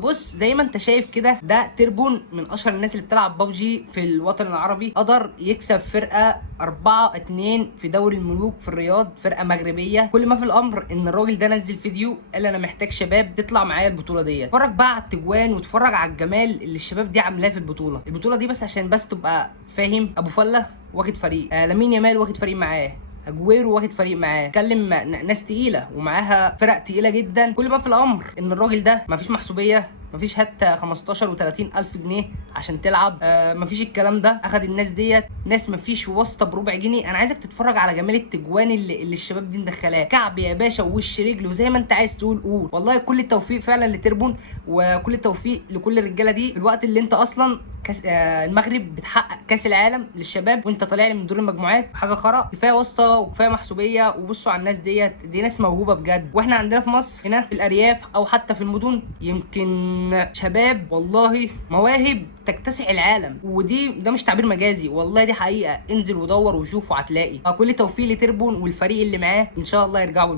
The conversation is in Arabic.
بص، زي ما انت شايف كده، ده تربون من اشهر الناس اللي بتلعب ببجي في الوطن العربي. قدر يكسب فرقه 4-2 في دوري الملوك في الرياض، فرقه مغربيه. كل ما في الامر ان الراجل ده نزل فيديو قال انا محتاج شباب تطلع معايا البطوله ديت. اتفرج بقى على التجوان واتفرج على الجمال اللي الشباب دي عاملاه في البطوله دي. بس عشان بس تبقى فاهم، ابو فله واخد فريق، لامين يامال واخد فريق معاه، اجويرو واخد فريق معاه، اتكلم ناس تقيله ومعاها فرق تقيله جدا. كل ما في الامر ان الراجل ده مفيش محسوبيه، مفيش حتى 15 و30 الف جنيه عشان تلعب. مفيش الكلام ده. اخد الناس ديت ناس مفيش واسطه بربع جنيه. انا عايزك تتفرج على جمال التجوان اللي الشباب دي مدخلاه، كعب يا باشا ووش رجل وزي ما انت عايز تقول قول. والله كل التوفيق فعلا لتربون، وكل التوفيق لكل الرجاله دي في الوقت اللي انت اصلا المغرب بتحقق كاس العالم للشباب وانت طالع لي من دور المجموعات. حاجه خرا، كفايه واسطه وكفايه محسوبيه. وبصوا على الناس دي ناس موهوبه بجد. واحنا عندنا في مصر هنا في الارياف او حتى في المدن يمكن شباب والله مواهب تكتسح العالم. ده مش تعبير مجازي، والله دي حقيقه. انزل ودور وشوف وهتلاقي. كل توفيق لتربون والفريق اللي معاه، ان شاء الله يرجعوا